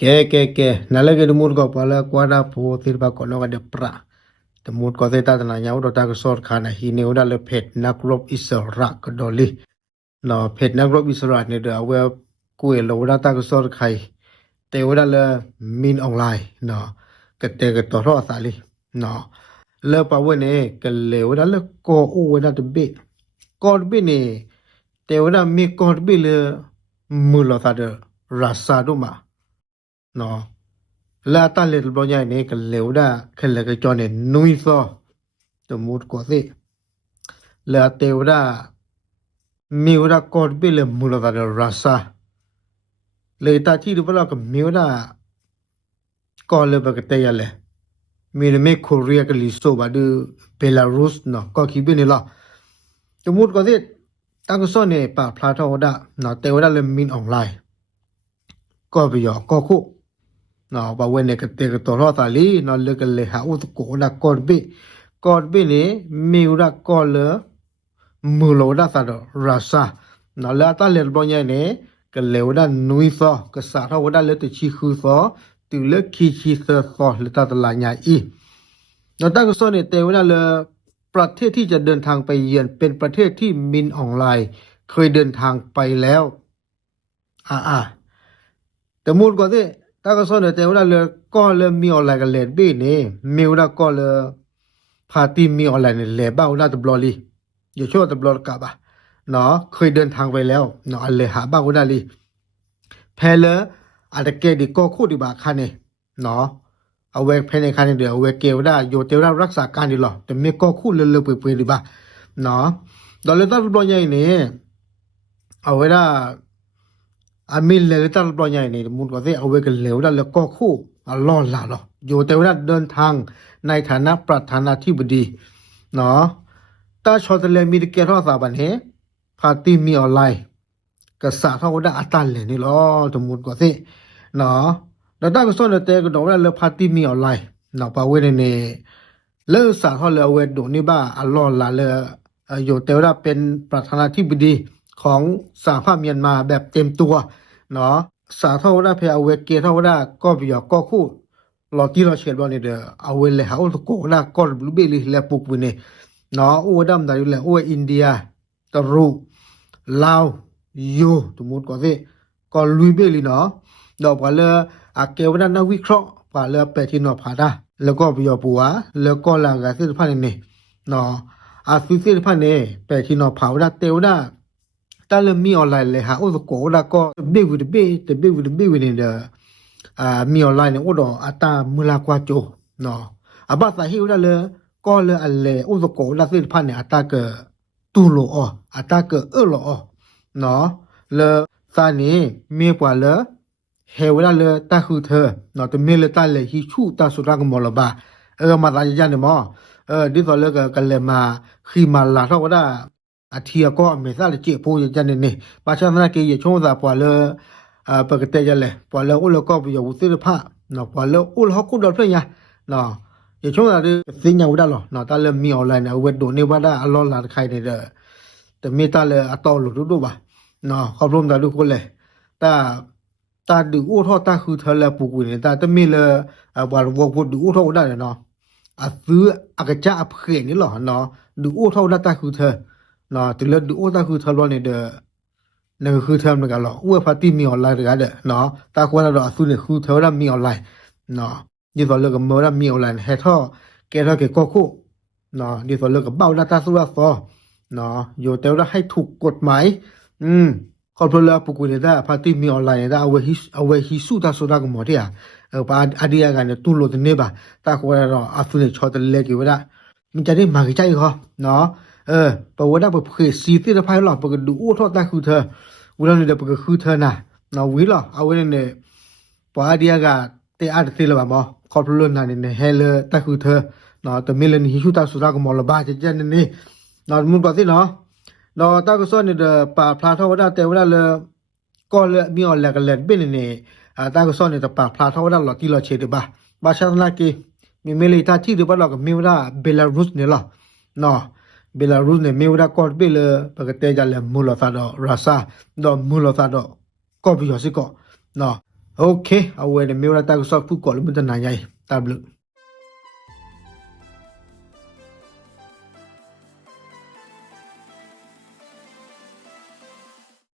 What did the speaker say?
ke nala ke dumur ko pala kwada pho tirba ko no ga de pra te mut ko te ta na nya do ta ko sor khana hi ne oda le phet na crop isra ko doli no phet na crop isra ne da we ku e lo da ta ko sor khai te oda le min online no ke te ke to ro sa li no le pa we ne ke le oda le ko o oda de be ko be ne te oda mi ko be le mu lo ta de rasa do ma no la ta le lo nya ne ke le da ke le ke cho ne nui so to mut ko se la te da mi da ko be le mu lo da rasa le ta chi du bla ko mi da ko le ba ke te ya le mi me korea ke li so ba du belarus no ko ki be ne la to mut ko se ta ko so ne pa phla tho da no te da le min online ko bi yo ko khu no ba we ne ke te ke to ro ta li no le ke le ha u ko da ko be ne mi da ko le mu lo da sa do rasa no la ta le bo nya ne ke le da nui so ke sa tho da le te chi khu so tu le chi so le ta la nya i no ta ko so ne te da leประเทศที่จะเดินทางไปเยือนเป็นประเทศที่มินออนไลน์เคยเดินทางไปแล้วแต่มูลก็ที่ถ้าก็สอนแต่ว่าเลยก็เลยมีออนไลน์กันเลยบีนี่มีว่าก็เลยพาทีมีออนไลน์เนี่ยเลยบ้าว่าจะบล็อกลีอย่าช่วยจะบล็อกกับอ่ะเนาะเคยเดินทางไปแล้วเนาะอะไรหาบ้าว่าลีแพ้เลยอาจจะเกิดดีก็คู่ดีบ้าคันเนี่ยเนาะเอาไว้ภายในคันเดียวเอาไว้เกี่ยวได้โยเตว่ารักษาการดีหรอแต่ไม่ก็คู่เลือๆเปื่อยๆดีบ้าเนาะตอนเลือดบล็อกใหญ่เนี่ยเอาไว้ได้อามิลเลยตั้งปลอยใหญ่เนี่ยมุนก็จะเอาไว้กันเหลวได้แล้วก็คู่ล่อหล่าหรออยู่แต่ว่าเดินทางในฐานะประธานาธิบดีเนาะตาชอตเลยมีเกี่ยวกับสถาบันเหพาตีมีออนไลน์ก็สาธารณะอัตตันเลยนี่ล้อสมมุติก็สิเนาะแล้วตั้งก็ส่วนแต่ก็บอกว่าเลยพาตีมีออนไลน์เนาะพาเวเนี่ยเลิกสาธารณะเวดดูนี่บ้าล่อหล่าเลยอยู่แต่ว่าเป็นประธานาธิบดีของสหภาพเมียนมาแบบเต็มตัวเนาะสาธารณะเพอเอาเวเกเท่าว่าก็ไปก็คู่รอที่เราเชื่อว่าเนี่ยเด้อเอาเวเลยหาอุตโกนะก็บลูเบลีและปุกวินเนี่ยเนาะโอ้ดำได้อยู่แล้วโอ้อินเดียตะรูลาวยูทุกมุดก็สิก็ลุยเบลีเนาะดอกว่าเลยอาเกวนักวิเคราะห์ว่าเลยไปที่นอพาดาแล้วก็ไปปัวแล้วก็ลางกาสิพันเนี่ยเนาะอาสิพันเนี่ยไปที่นอพาวดาเตวดาตาเริ่มมีออนไลน์เลยฮะโอ้สโกแล้วก็เบี้ยวเนี่ยมีออนไลน์เนี่ยโอ้ดออัตรามูลค่าโจเนาะบัตรสาหิวได้เลยก็เลยอะไรโอ้สโกแล้วสิพันเนี่ยอัตราเกิดตูโลอัตราเกิดโลเนาะเลยตอนนี้มีกว่าเลยเฮวได้เลยตาคือเธอเนาะแต่มีเลยตาเลยฮิชูตาสุดรักมอลบามาตายยันเนี่ยมั้งดิสอเลยกันเลยมาขีมาลาเท่าก็ได้อาทิตย์ก็ไม่ทราบเลยเจ็บพูดจันนี่ประชาชนก็ยังช่วงนั้นพอเลยปกติจะเลยพอเลยอุลก็ไปอยู่ที่ผ้าเนาะพอเลยอุลเขาคุยดอกเพื่อนเนี่ยเนาะยังช่วงนั้นสิ่งอย่างนั้นหรอเนาะตาเลยมีออนไลน์เนี่ยเวทดูนี่ว่าได้อารมณ์หลายใครเนี่ยแต่มีตาเลยอัตโตหลุดดูป่ะเนาะขอบรมตาดูคนเลยตาดูอุทอตาคือเธอเลยปลุกเนี่ยตาจะมีเลยว่าว่าดูอุทอได้เนาะซื้ออากาศจะเพื่อนนี่หรอเนาะดูอุทอได้ตาคือเธอเนาะแต่เรื่องดูอุทอคือเธอร้อนเนี่ยนี่คือเทอมเหมือนกันหรอว่าพาร์ตี้มีออนไลน์หรือไงเนาะตาคนเราซื้อเนี่ยคือเธอเรามีออนไลน์เนาะนี่ตอนเลิกกับเมื่อเรามีออนไลน์ให้ท่อแกเราเก็บก็คู่เนาะนี่ตอนเลิกกับเบ้าหน้าตาสุดฟอเนาะอยู่แต่ว่าให้ถูกกฎหมายครอบครัวเราปกติได้พาร์ตี้มีออนไลน์ได้เอาไว้สู้ตาสุดก็หมดที่ปาอดีตกันเนี่ยตู้โหลดเนี่ยบ่าตาคนเราซื้อเนี่ยชอบแต่เล็กอยู่ว่ามันจะได้มากี่ใจเขาเนาะปะว่าได้ปะเคยซีที่จะพายหลอกปะก็ดูอู้ทอดได้คือเธอวันนั้นเดี๋ยวปะก็คือเธอน่ะเนาะวิหรอเอาไว้เนี่ยปะเดียกะเตอาร์ติละบ่ขอบคุณนะเนี่ยเฮเลแต่คือเธอเนาะแต่ไม่เล่นฮิชูตาสุดาก็มอลบ้าจะเจนนี่เนาะมุนปะที่เนาะเนาะตาก็ส่วนเนี่ยปะพลาทว่าได้แต่ว่าเลยก็เลยมีออนไลน์กันเลยเป็นเนี่ยตาก็ส่วนเนี่ยปะพลาทว่าได้หลอกที่เราเชื่อดีบ่าบาชาตนากีมีเมลิตาที่ดีบ่าหลอกมีว่าเบลารุสเนี่ยหรอเนาะเบลารุสเนี่ยมีว่าก็เบลปกติจะเลยมูลค่าดอกราซาดอกมูลค่าดอกก็พิจารณาสิก็เนาะ โอเคเอาไว้ในมิวราตาก็สอบผู้ก่อนแล้วมันจะนายใหญ่ตามเลย